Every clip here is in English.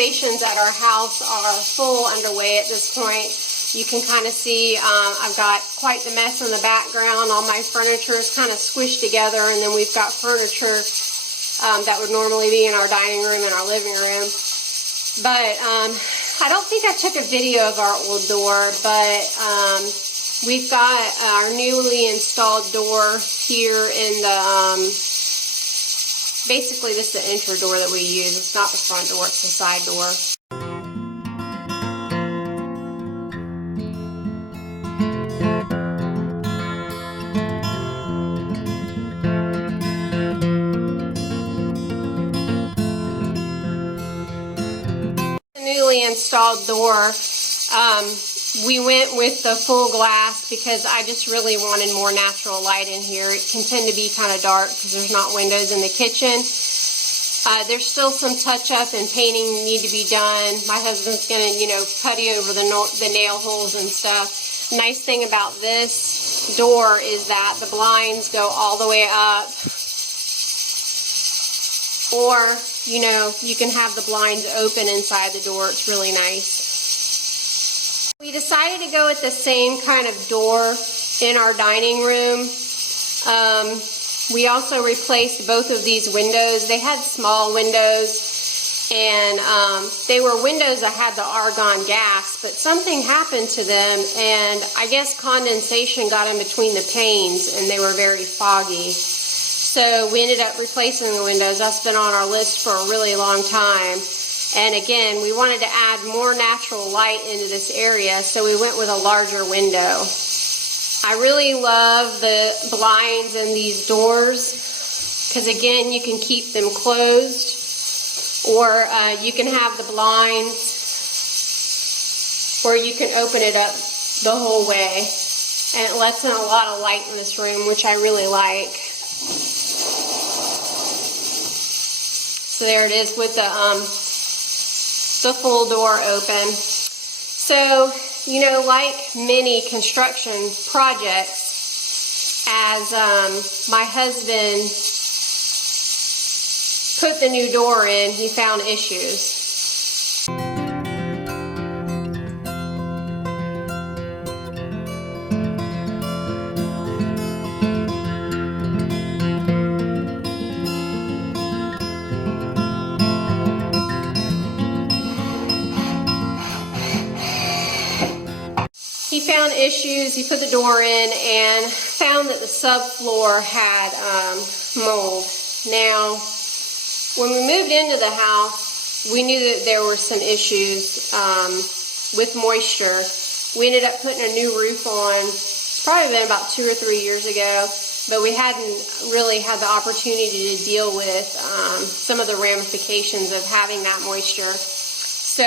renovations at our house are full underway at this point. You can kind of see I've got quite the mess in the background. All my furniture is kind of squished together, and then we've got furniture that would normally be in our dining room and our living room. But I don't think I took a video of our old door, but we've got our newly installed door here in the, basically this is the entry door that we use. It's not the front door, it's the side door. Newly installed door, we went with the full glass because I just really wanted more natural light in here. It can tend to be kind of dark because there's not windows in the kitchen. There's still some touch-up and painting need to be done. My husband's gonna, putty over the nail holes and stuff. Nice thing about this door is that the blinds go all the way up, or you can have the blinds open inside the door. It's really nice. We decided to go with the same kind of door in our dining room. We also replaced both of these windows. They had small windows, and they were windows that had the argon gas, but something happened to them, and I guess condensation got in between the panes, and they were very foggy. So we ended up replacing the windows. That's been on our list for a really long time. And again, we wanted to add more natural light into this area, so we went with a larger window. I really love the blinds in these doors because, again, you can keep them closed, or you can have the blinds, or you can open it up the whole way. And it lets in a lot of light in this room, which I really like. So there it is with the full door open. So, like many construction projects, as my husband put the new door in, he found issues. He found issues. He put the door in and found that the subfloor had mold. Now, when we moved into the house, we knew that there were some issues with moisture. We ended up putting a new roof on. It's probably been about 2 or 3 years ago, but we hadn't really had the opportunity to deal with some of the ramifications of having that moisture. So,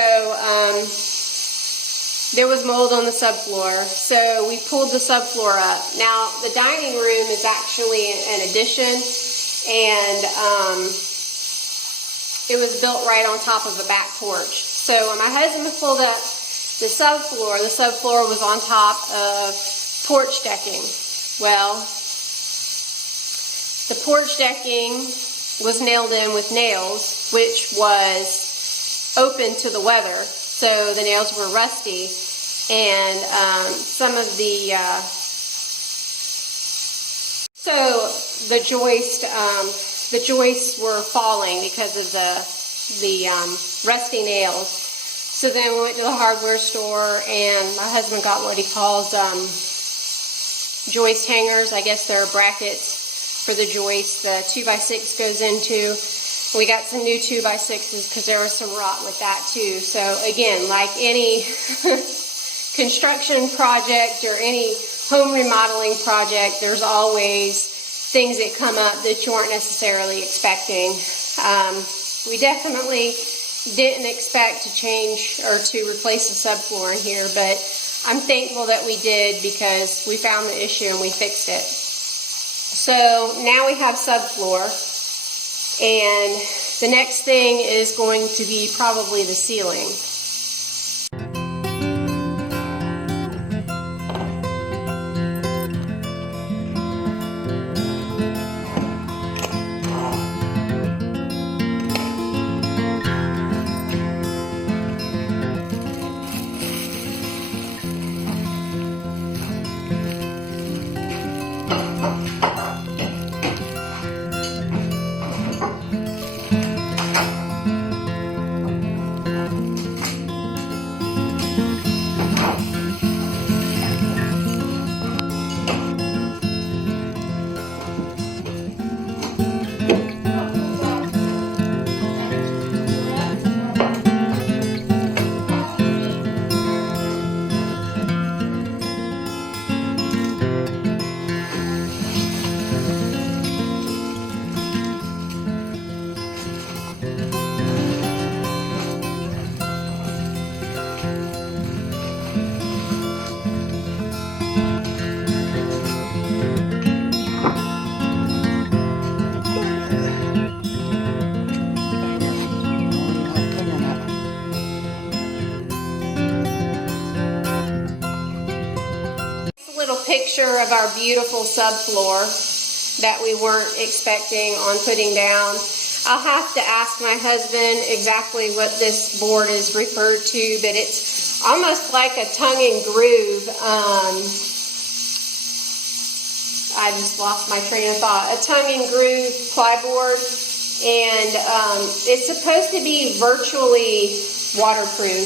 there was mold on the subfloor, so we pulled the subfloor up. Now, the dining room is actually an addition, and it was built right on top of a back porch. So when my husband pulled up the subfloor was on top of porch decking. Well, the porch decking was nailed in with nails, which was open to the weather. So the nails were rusty, and some of the joists were falling because of the rusty nails. So then we went to the hardware store, and my husband got what he calls joist hangers. I guess they're brackets for the joists the 2x6 goes into. We got some new 2x6s because there was some rot with that too. So again, like any construction project or any home remodeling project, there's always things that come up that you aren't necessarily expecting. We definitely didn't expect to change or to replace the subfloor in here, but I'm thankful that we did because we found the issue and we fixed it. So now we have subfloor. And the next thing is going to be probably the ceiling. picture of our beautiful subfloor that we weren't expecting on putting down. I'll have to ask my husband exactly what this board is referred to, but it's almost like a tongue and groove. I just lost my train of thought. A tongue and groove plyboard, and it's supposed to be virtually waterproof,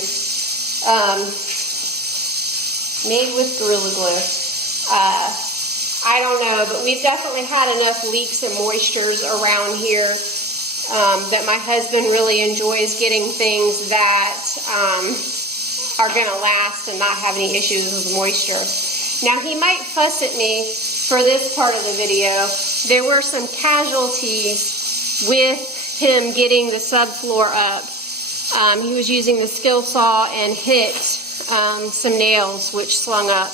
made with Gorilla Glue. I don't know, but we've definitely had enough leaks and moistures around here that my husband really enjoys getting things that are going to last and not have any issues with moisture. Now, he might fuss at me for this part of the video. There were some casualties with him getting the subfloor up. He was using the skill saw and hit some nails which slung up,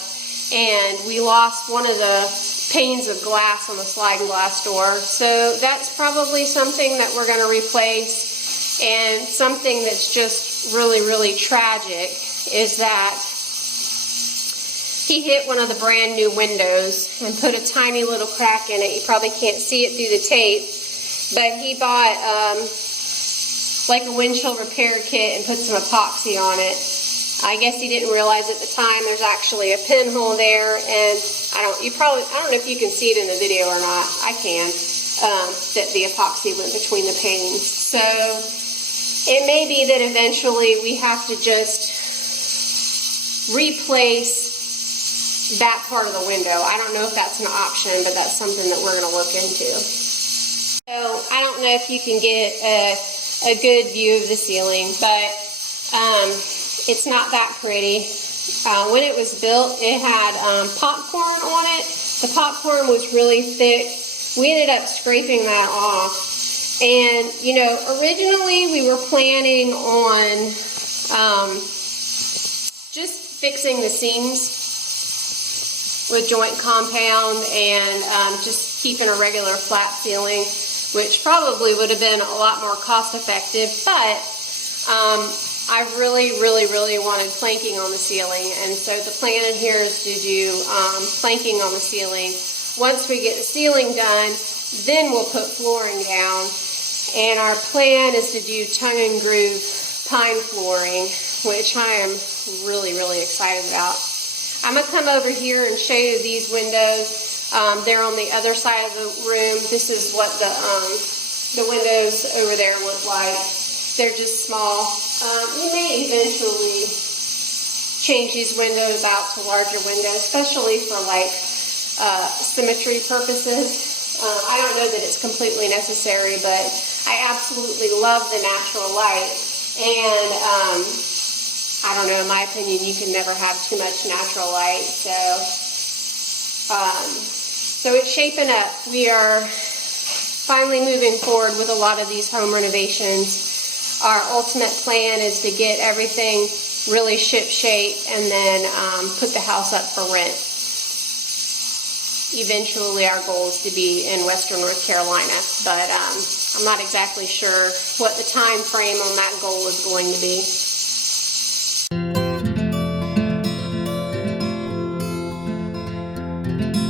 and we lost one of the panes of glass on the sliding glass door. So that's probably something that we're going to replace. And something that's just really, really tragic is that he hit one of the brand new windows and put a tiny little crack in it. You probably can't see it through the tape, but he bought like a windshield repair kit and put some epoxy on it. I guess he didn't realize at the time there's actually a pinhole there, and I don't know if you can see it in the video or not. I can, that the epoxy went between the panes. So it may be that eventually we have to just replace that part of the window. I don't know if that's an option, but that's something that we're going to look into. So I don't know if you can get a good view of the ceiling, but it's not that pretty. When it was built, it had popcorn on it. The popcorn was really thick. We ended up scraping that off. And, you know, originally we were planning on just fixing the seams with joint compound and just keeping a regular flat ceiling, which probably would have been a lot more cost effective, but I really, really, really wanted planking on the ceiling, and so the plan in here is to do planking on the ceiling. Once we get the ceiling done, then we'll put flooring down, and our plan is to do tongue and groove pine flooring, which I am really, really excited about. I'm going to come over here and show you these windows. They're on the other side of the room. This is what the windows over there look like. They're just small. We may eventually change these windows out to larger windows, especially for like symmetry purposes. I don't know that it's completely necessary, but I absolutely love the natural light. And I don't know, in my opinion, you can never have too much natural light. So it's shaping up. We are finally moving forward with a lot of these home renovations. Our ultimate plan is to get everything really ship-shape and then put the house up for rent. Eventually our goal is to be in Western North Carolina, but I'm not exactly sure what the time frame on that goal is going to be.